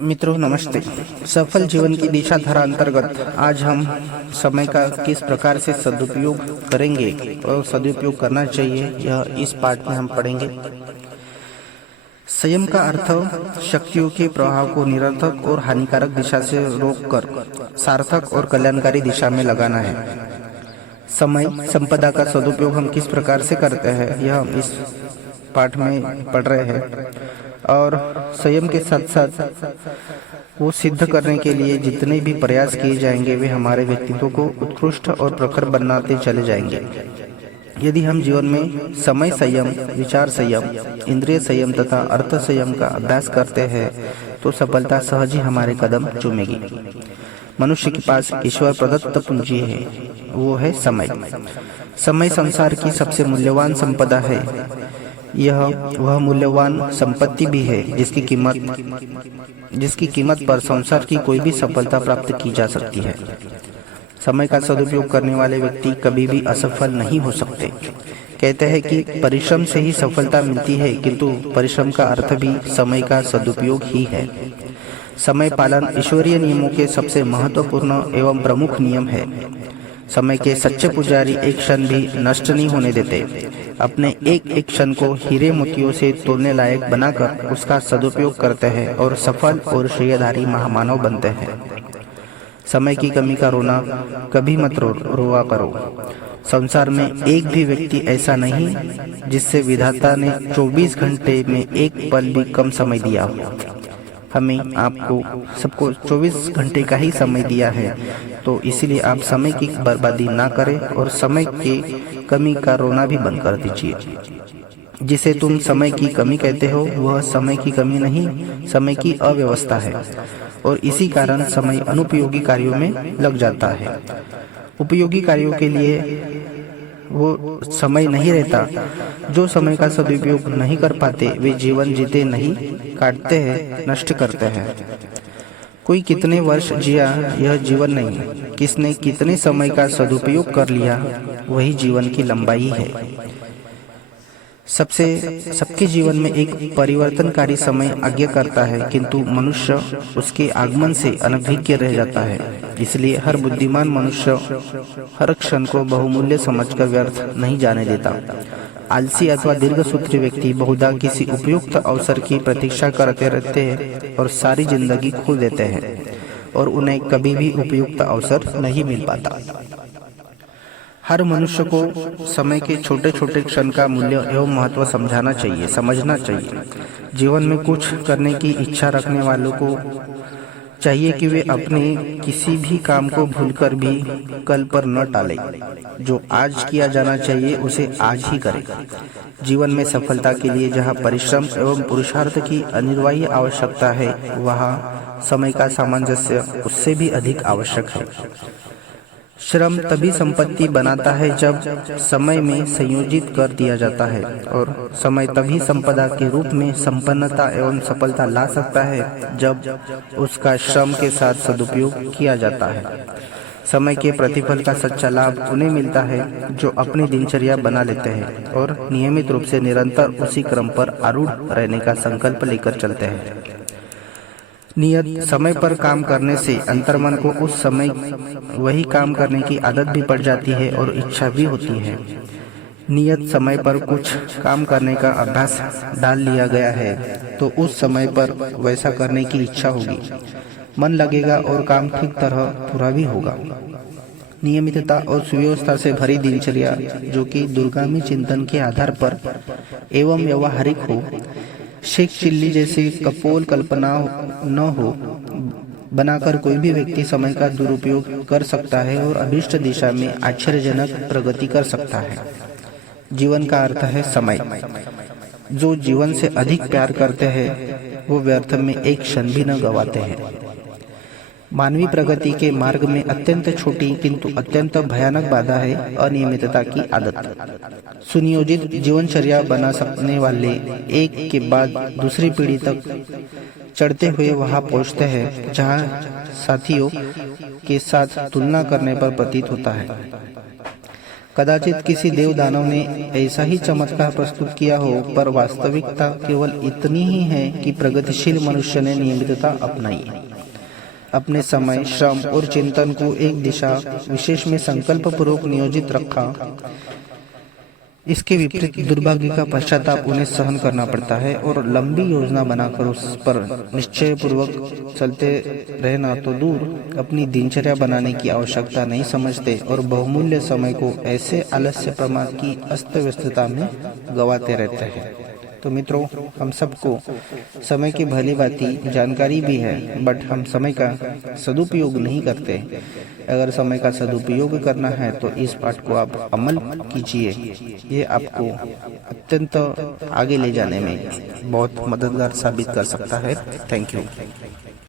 मित्रों नमस्ते। सफल जीवन की दिशा धारा अंतर्गत आज हम समय का किस प्रकार से सदुपयोग करेंगे और सदुपयोग करना चाहिए, यह इस पाठ में हम पढ़ेंगे। संयम का अर्थ शक्तियों के प्रभाव को निरर्थक और हानिकारक दिशा से रोककर सार्थक और कल्याणकारी दिशा में लगाना है। समय संपदा का सदुपयोग हम किस प्रकार से करते हैं, यह हम इस पाठ में पढ़ रहे हैं। और संयम के साथ साथ वो सिद्ध करने के लिए जितने भी प्रयास किए जाएंगे वे हमारे व्यक्तित्व को उत्कृष्ट और प्रखर बनाते चले जाएंगे। यदि हम जीवन में समय संयम, विचार संयम, इंद्रिय संयम तथा अर्थ संयम का अभ्यास करते हैं तो सफलता सहज ही हमारे कदम चूमेगी। मनुष्य के पास ईश्वर प्रदत्त पूंजी है, वो है समय। समय संसार की सबसे मूल्यवान संपदा है। यह वह मूल्यवान संपत्ति भी है जिसकी कीमत पर संसार की कोई भी सफलता प्राप्त की जा सकती है। समय का सदुपयोग करने वाले व्यक्ति कभी भी असफल नहीं हो सकते। कहते हैं कि परिश्रम से ही सफलता मिलती है, किंतु परिश्रम का अर्थ भी समय का सदुपयोग ही है। समय पालन ईश्वरीय नियमों के सबसे महत्वपूर्ण एवं प्रमुख नियम है। समय के सच्चे पुजारी एक क्षण भी नष्ट नहीं होने देते। अपने एक एक क्षण को हीरे मोतियों से तोलने लायक बनाकर उसका सदुपयोग करते हैं और सफल और श्रेयधारी महामानव बनते हैं। समय की कमी का रोना कभी मत रोआ करो। संसार में एक भी व्यक्ति ऐसा नहीं जिससे विधाता ने 24 घंटे में एक पल भी कम समय दिया हो। हमें आपको सबको 24 घंटे का ही समय दिया है, तो इसीलिए आप समय की बर्बादी ना करें और समय की कमी का रोना भी बंद कर दीजिए। जिसे तुम समय की कमी कहते हो वह समय की कमी नहीं, समय की अव्यवस्था है और इसी कारण समय अनुपयोगी कार्यों में लग जाता है। उपयोगी कार्यों के लिए वो समय नहीं रहता। जो समय का सदुपयोग नहीं कर पाते वे जीवन जीते नहीं, काटते हैं, नष्ट करते हैं। कोई कितने वर्ष जिया यह जीवन नहीं, किसने कितने समय का सदुपयोग कर लिया वही जीवन की लंबाई है। सबके जीवन में एक परिवर्तनकारी समय आज्ञा करता है, किंतु मनुष्य उसके आगमन से अनभिज्ञ रह जाता है। इसलिए हर बुद्धिमान मनुष्य हर क्षण को बहुमूल्य समझकर व्यर्थ नहीं जाने देता। आलसी अथवा दीर्घसूत्री व्यक्ति बहुधा किसी उपयुक्त अवसर की प्रतीक्षा करते रहते हैं और सारी जिंदगी खो देते हैं और उन्हें कभी भी उपयुक्त अवसर नहीं मिल पाता। हर मनुष्य को समय के छोटे छोटे क्षण का मूल्य एवं महत्व समझना चाहिए। जीवन में कुछ करने की इच्छा रखने वालों को चाहिए कि वे अपने किसी भी काम को भूलकर भी कल पर न टालें। जो आज किया जाना चाहिए उसे आज ही करें। जीवन में सफलता के लिए जहाँ परिश्रम एवं पुरुषार्थ की अनिवार्य आवश्यकता है, वहाँ समय का सामंजस्य उससे भी अधिक आवश्यक है। श्रम तभी संपत्ति बनाता है जब समय में संयोजित कर दिया जाता है, और समय तभी संपदा के रूप में संपन्नता एवं सफलता ला सकता है जब उसका श्रम के साथ सदुपयोग किया जाता है। समय के प्रतिफल का सच्चा लाभ उन्हें मिलता है जो अपनी दिनचर्या बना लेते हैं और नियमित रूप से निरंतर उसी क्रम पर आरूढ़ रहने का संकल्प लेकर चलते हैं। नियत समय पर काम करने से अंतर्मन को उस समय वही काम करने की आदत भी पड़ जाती है और इच्छा भी होती है। नियत समय पर कुछ काम करने का अभ्यास डाल लिया गया है तो उस समय पर वैसा करने की इच्छा होगी, मन लगेगा और काम ठीक तरह पूरा भी होगा। नियमितता और सुव्यवस्था से भरी दिनचर्या जो कि दूरगामी चिंतन के आधार पर एवं व्यवहारिक हो, शेख चिल्ली जैसी कपोल कल्पना न हो, बनाकर कोई भी व्यक्ति समय का दुरुपयोग कर सकता है और अभीष्ट दिशा में आश्चर्यजनक प्रगति कर सकता है। जीवन का अर्थ है समय। जो जीवन से अधिक प्यार करते हैं वो व्यर्थ में एक क्षण भी न गंवाते हैं। मानवीय प्रगति के मार्ग में अत्यंत छोटी किंतु अत्यंत भयानक बाधा है अनियमितता की आदत। सुनियोजित जीवनचर्या बना सकने वाले एक के बाद दूसरी पीढ़ी तक चढ़ते हुए वहां पहुंचते हैं जहां साथियों के साथ तुलना करने पर प्रतीत होता है। कदाचित किसी देव दानव ने ऐसा ही चमत्कार प्रस्तुत किया हो, पर वास्तविकता केवल इतनी ही है कि प्रगतिशील मनुष्य ने नियमितता अपनाई, अपने समय, श्रम और चिंतन को एक दिशा विशेष में संकल्प पूर्वक नियोजित रखा। इसके विपरीत दुर्भाग्य का पश्चाताप उन्हें सहन करना पड़ता है, और लंबी योजना बनाकर उस पर निश्चय पूर्वक चलते रहना तो दूर, अपनी दिनचर्या बनाने की आवश्यकता नहीं समझते और बहुमूल्य समय को ऐसे आलस्य प्रमाद की अस्त व्यस्तता में गंवाते रहते हैं। तो मित्रों, हम सबको समय की भली भांति जानकारी भी है, बट हम समय का सदुपयोग नहीं करते। अगर समय का सदुपयोग करना है तो इस पाठ को आप अमल कीजिए, ये आपको अत्यंत आगे ले जाने में बहुत मददगार साबित कर सकता है। Thank you.